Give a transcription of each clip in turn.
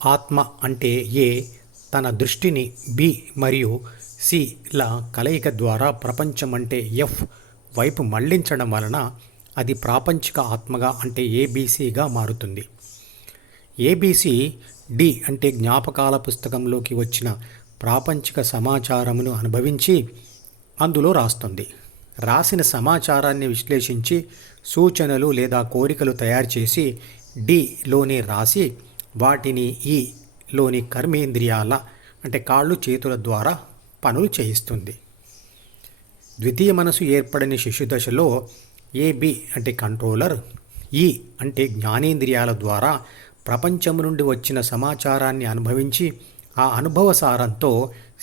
ఆత్మ అంటే ఏ తన దృష్టిని బి మరియు సిల కలయిక ద్వారా ప్రపంచం అంటే ఎఫ్ వైపు మళ్లించడం వలన అది ప్రాపంచిక ఆత్మగా అంటే ఏబీసీగా మారుతుంది. ఏబీసీ డి అంటే జ్ఞాపకాల పుస్తకంలోకి వచ్చిన ప్రాపంచిక సమాచారమును అనుభవించి అందులో రాస్తుంది. రాసిన సమాచారాన్ని విశ్లేషించి సూచనలు లేదా కోరికలు తయారు చేసి డిలోని రాసి వాటిని ఈలోని కర్మేంద్రియాల అంటే కాళ్ళు చేతుల ద్వారా పనులు చేయిస్తుంది. ద్వితీయ మనసు ఏర్పడని శిశుదశలో ఏబి అంటే కంట్రోలర్, ఈ అంటే జ్ఞానేంద్రియాల ద్వారా ప్రపంచం నుండి వచ్చిన సమాచారాన్ని అనుభవించి ఆ అనుభవ సారంతో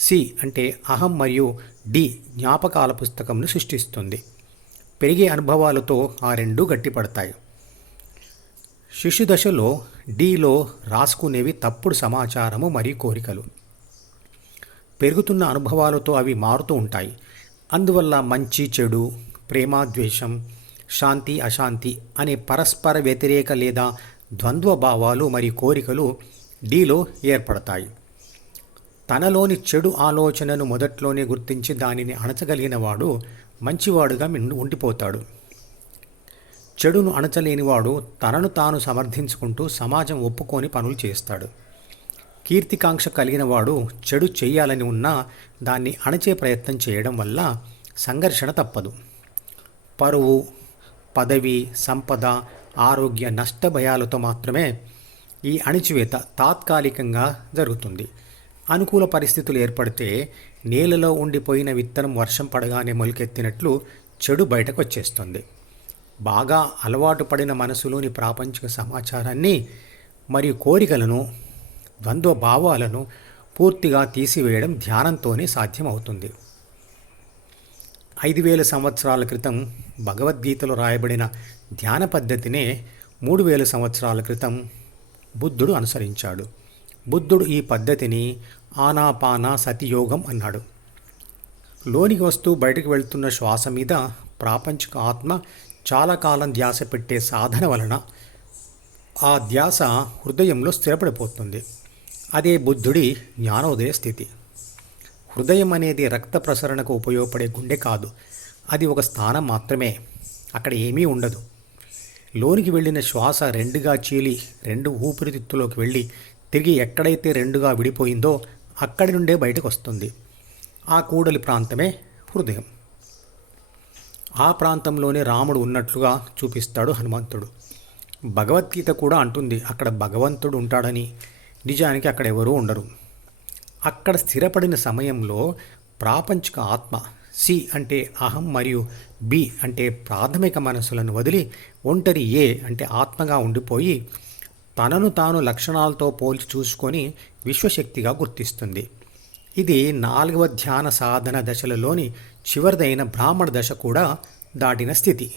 సి అంటే అహం మరియు డి జ్ఞాపకాల పుస్తకంను సృష్టిస్తుంది. పెరిగే అనుభవాలతో ఆ రెండూ గట్టిపడతాయి. శిశు దశలో డిలో రాసుకునేవి తప్పుడు సమాచారము మరియు కోరికలు. పెరుగుతున్న అనుభవాలతో అవి మారుతూ ఉంటాయి. అందువల్ల మంచి చెడు, ప్రేమ ద్వేషం, శాంతి అశాంతి అనే పరస్పర వ్యతిరేక లేదా ద్వంద్వ భావాలు మరియు కోరికలు డిలో ఏర్పడతాయి. తనలోని చెడు ఆలోచనను మొదట్లోనే గుర్తించి దానిని అణచగలిగిన వాడు మంచివాడుగా ఉండిపోతాడు. చెడును అణచలేనివాడు తనను తాను సమర్థించుకుంటూ సమాజం ఒప్పుకొని పనులు చేస్తాడు. కీర్తికాంక్ష కలిగిన వాడు చెడు చేయాలని ఉన్నా దాన్ని అణచే ప్రయత్నం చేయడం వల్ల సంఘర్షణ తప్పదు. పరువు, పదవి, సంపద, ఆరోగ్య నష్ట భయాలతో మాత్రమే ఈ అణిచివేత తాత్కాలికంగా జరుగుతుంది. అనుకూల పరిస్థితులు ఏర్పడితే నేలలో ఉండిపోయిన విత్తనం వర్షం పడగానే మొలకెత్తినట్లు చెడు బయటకు వచ్చేస్తుంది. బాగా అలవాటు పడిన మనసులోని ప్రాపంచిక సమాచారాన్ని మరియు కోరికలను, ద్వంద్వ భావాలను పూర్తిగా తీసివేయడం ధ్యానంతోనే సాధ్యమవుతుంది. 5000 సంవత్సరాల క్రితం భగవద్గీతలో రాయబడిన ధ్యాన పద్ధతినే 3000 సంవత్సరాల క్రితం బుద్ధుడు అనుసరించాడు. బుద్ధుడు ఈ పద్ధతిని ఆనాపాన సతియోగం అన్నాడు. లోనికి వస్తూ బయటకు వెళ్తున్న శ్వాస మీద ప్రాపంచిక ఆత్మ చాలా కాలం ధ్యాస పెట్టే సాధన వలన ఆ ధ్యాస హృదయంలో స్థిరపడిపోతుంది. అదే బుద్ధుడి జ్ఞానోదయ స్థితి. హృదయం అనేది రక్త ప్రసరణకు ఉపయోగపడే గుండె కాదు. అది ఒక స్థానం మాత్రమే. అక్కడ ఏమీ ఉండదు. లోనికి వెళ్ళిన శ్వాస రెండుగా చీలి 2 ఊపిరితిత్తులోకి వెళ్ళి తిరిగి ఎక్కడైతే రెండుగా విడిపోయిందో అక్కడి నుండే బయటకు వస్తుంది. ఆ కూడలి ప్రాంతమే హృదయం. ఆ ప్రాంతంలోనే రాముడు ఉన్నట్లుగా చూపిస్తాడు హనుమంతుడు. భగవద్గీత కూడా అంటుంది అక్కడ భగవంతుడు ఉంటాడని. నిజానికి అక్కడ ఎవరూ ఉండరు. అక్కడ స్థిరపడిన సమయంలో ప్రాపంచిక ఆత్మ సి అంటే అహం మరియు బి అంటే ప్రాథమిక మనసులను వదిలి ఒంటరి ఏ అంటే ఆత్మగా ఉండిపోయి తనను తాను లక్షణాలతో పోల్చి చూసుకొని విశ్వశక్తిగా గుర్తిస్తుంది. ఇది 4వ ధ్యాన సాధన దశలలోని చివరిదైన బ్రాహ్మణ దశ కూడా దాటిన స్థితి.